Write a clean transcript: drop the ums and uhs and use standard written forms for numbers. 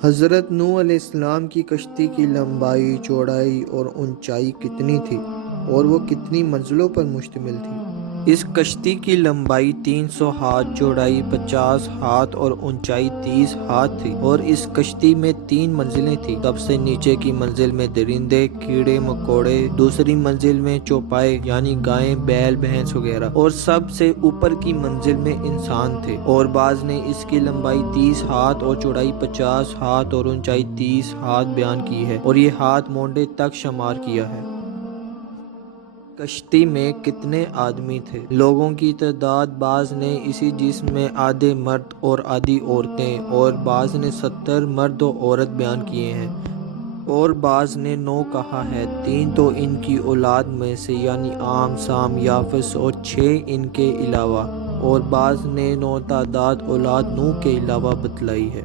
حضرت نوح علیہ السلام کی کشتی کی لمبائی، چوڑائی اور اونچائی کتنی تھی اور وہ کتنی منزلوں پر مشتمل تھی؟ اس کشتی کی لمبائی 300 ہاتھ، چوڑائی 50 ہاتھ اور اونچائی 30 ہاتھ تھی، اور اس کشتی میں 3 منزلیں تھیں۔ سب سے نیچے کی منزل میں درندے، کیڑے مکوڑے، دوسری منزل میں چوپائے یعنی گائیں، بیل، بھینس وغیرہ، اور سب سے اوپر کی منزل میں انسان تھے۔ اور بعض نے اس کی لمبائی 30 ہاتھ اور چوڑائی 50 ہاتھ اور اونچائی 30 ہاتھ بیان کی ہے، اور یہ ہاتھ مونڈے تک شمار کیا ہے۔ کشتی میں کتنے آدمی تھے؟ لوگوں کی تعداد، بعض نے اسی جسم میں آدھے مرد اور آدھی عورتیں، اور بعض نے 70 مرد و عورت بیان کیے ہیں، اور بعض نے 9 کہا ہے۔ 3 تو ان کی اولاد میں سے یعنی عام، سام، یافس، اور 6 ان کے علاوہ، اور بعض نے 9 تعداد اولاد نوح کے علاوہ بتلائی ہے۔